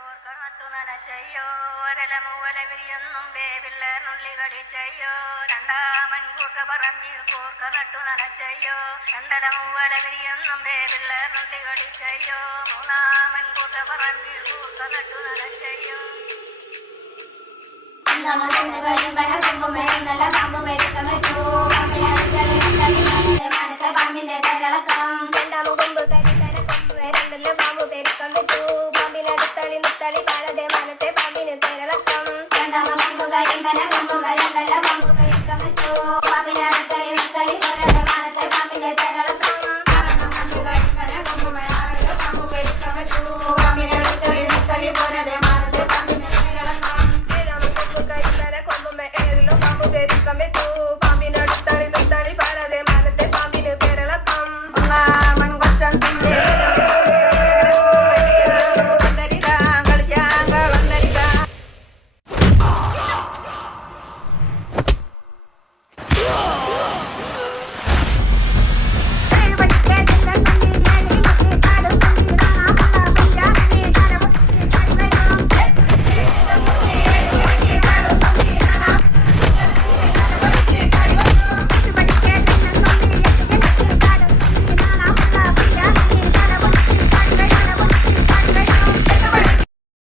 കോർക്കണത്തു നനച്ചയ്യോ ഒരല മൂവല വിരിയൊന്നും വേവിള്ളേർന്നുള്ളി കളിച്ചയ്യോ രണ്ടാമൻ കൂർക്ക പറമ്പിൽ കോർക്ക നട്ടു നനച്ചയ്യോ രണ്ടല മൂവല വിരിയൊന്നും വേവിള്ളേർന്നുള്ളി കളിച്ചയ്യോ മൂന്നാമൻ കൂർക്ക പറമ്പിൽ കൂർക്ക നട്ടു നനച്ചയ്യോ പാമ്പിന്റെ തലളക്കം രണ്ടാമ കൊമ്പ് കരിത്തലക്കം പാമ്പ് പെരുക്കം വെച്ചു പാമ്പിനടുത്തളി മുത്തളി കാലത്തെ മനത്തെ പാമ്പിന് തലളക്കം രണ്ടാമ കൊമ്പ് കരിമ്പന കൊമ്പുകളല്ല പാമ്പ്